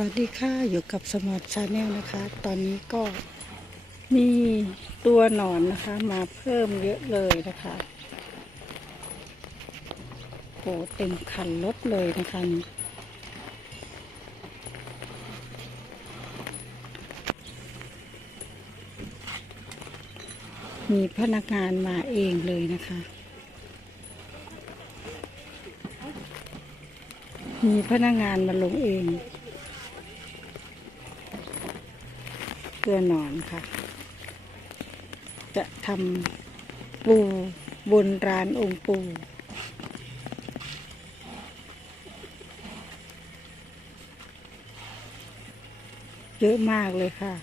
วัสดีค่ะ อยู่กับสมอ t ชาแนลนะคะ ตอนนี้ก็มีตัวหนอนนะคะ มาเพิ่มเยอะเลยนะคะโหเต็มคันรถเลยนะคะนี่มีพนักงานมาเองเลยนะคะ มีพนักงานมาลงเอง เพื่อนอนค่ะ จะทำปูบนร้านองค์ปูเยอะมากเลยค่ะ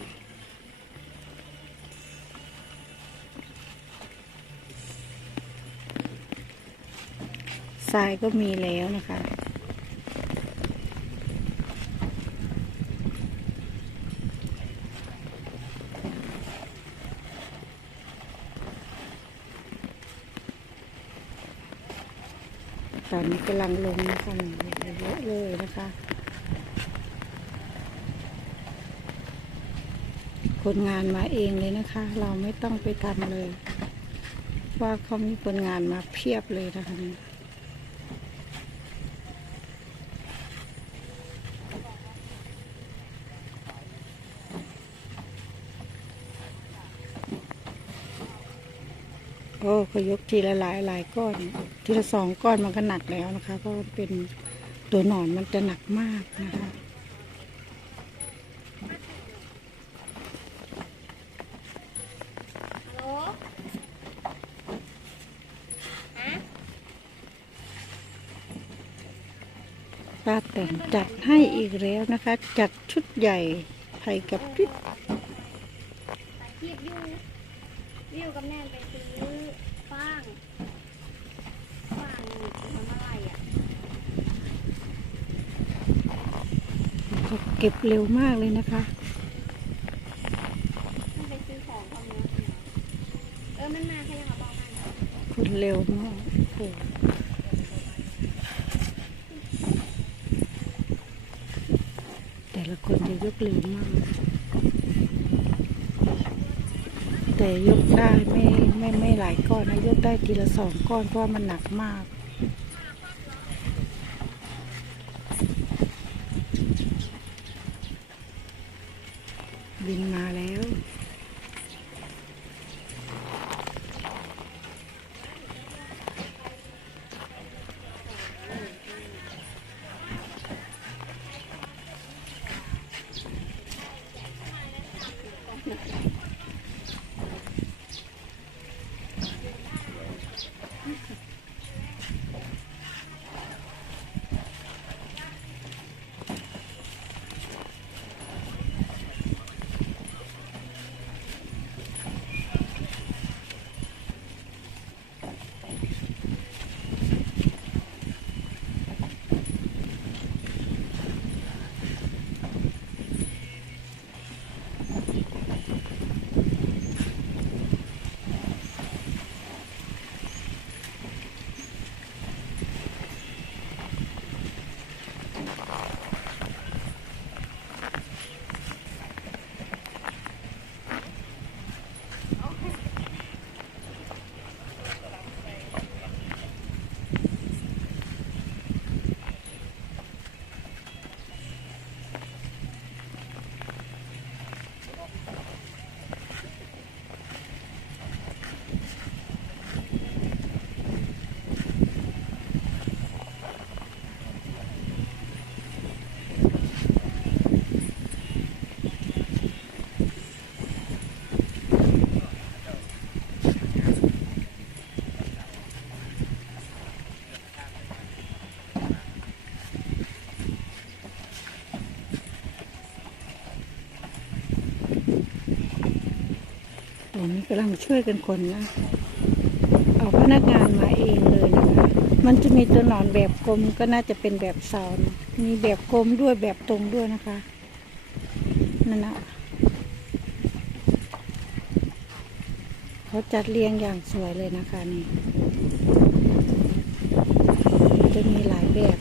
ทรายก็มีแล้วนะคะ ตอนนี้กำลังลงนะคะเยอะเลยนะคะ คนงานมาเองเลยนะคะ เราไม่ต้องไปทำเลย ว่าเขามีคนงานมาเพียบเลยนะคะนี่ โอ้เขายกทีละหลายหลายก้อน ทีละสองก้อนมันก็หนักแล้วนะคะ เพราะเป็นตัวหนอนมันจะหนักมากนะคะฮัลโหลฮะป้าแต่งจัดให้อีกแล้วนะคะ จัดชุดใหญ่ไผ่กับพริบ ตาคีบยู ยูกับแม่ไปซื้อฟางฟางทำอะไรอะเขาเก็บเร็วมากเลยนะคะ มันไปซื้อของเขาเนื้อเออมันมาแค่ยังเขาบอกมันคนเร็วมากโอ้โหแต่ละคนจะยกเร็วมาก แต่ยกได้ไม่ไม่ไม่หลายก้อนนะยกได้ทีละสองก้อนเพราะมันหนักมาก บินมาแล้ว อนนี้กำลังช่วยกันคนนะ เอาพนักงานมาเองเลยนะคะ มันจะมีตัวหนอนแบบกลมก็น่าจะเป็นแบบเสานะมีแบบกลมด้วยแบบตรงด้วยนะคะ นั่นนะเขาจัดเรียงอย่างสวยเลยนะคะนี่ จะมีหลายแบบ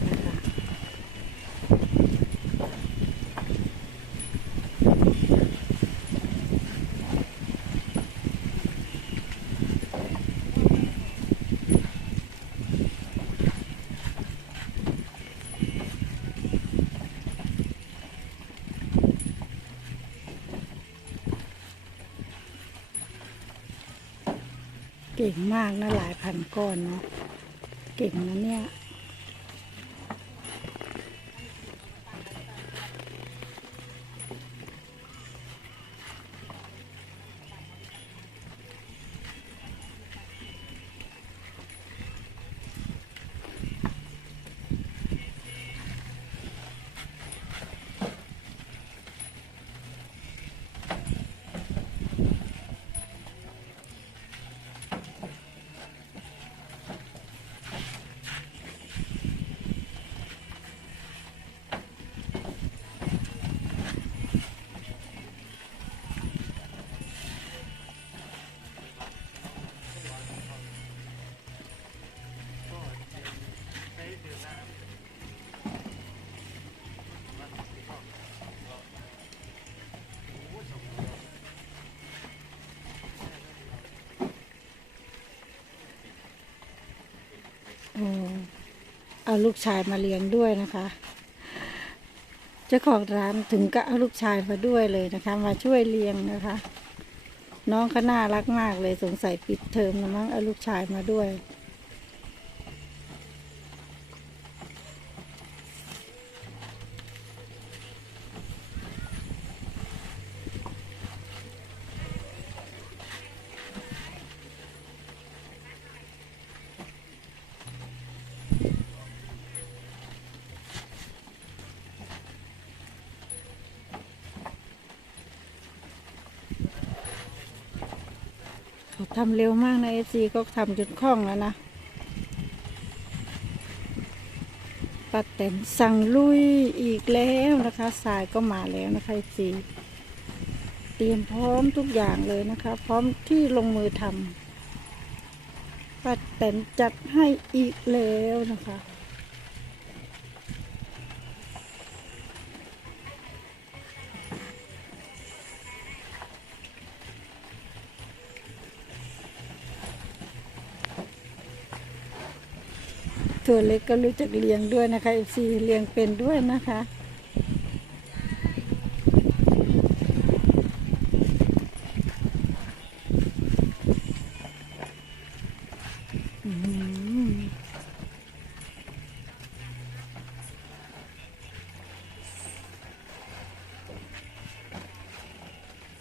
เก่งมากนะหลายพันก้อนเนาะเก่งนะเนี่ย เอาลูกชายมาเลี้ยงด้วยนะคะ เจ้าของร้านถึงก็เอาลูกชายมาด้วยเลยนะคะ มาช่วยเลี้ยงนะคะ น้องก็น่ารักมากเลยสงสัยปิดเทอมนะมั้งเอาลูกชายมาด้วย ทำเร็วมากนะเอซีก็ทำจนคล่องแล้วนะปัดแตนสั่งลุยอีกแล้วนะคะสายก็มาแล้วนะคะเอซีเตรียมพร้อมทุกอย่างเลยนะคะ พร้อมที่ลงมือทำปัดแตนจัดให้อีกแล้วนะคะ ตัวเล็กก็รู้จักเลี้ยงด้วยนะคะเอฟซีเลี้ยงเป็นด้วยนะคะ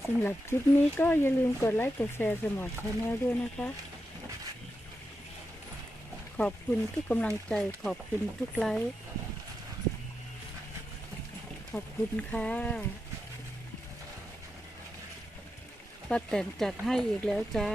สำหรับคลิปนี้ก็อย่าลืมกดไลค์กดแชร์สมอดชาแนลด้วยนะคะ ขอบคุณทุกกำลังใจ ขอบคุณทุกไลค์ขอบคุณค่ะป้าแตนจัดให้อีกแล้วจ้า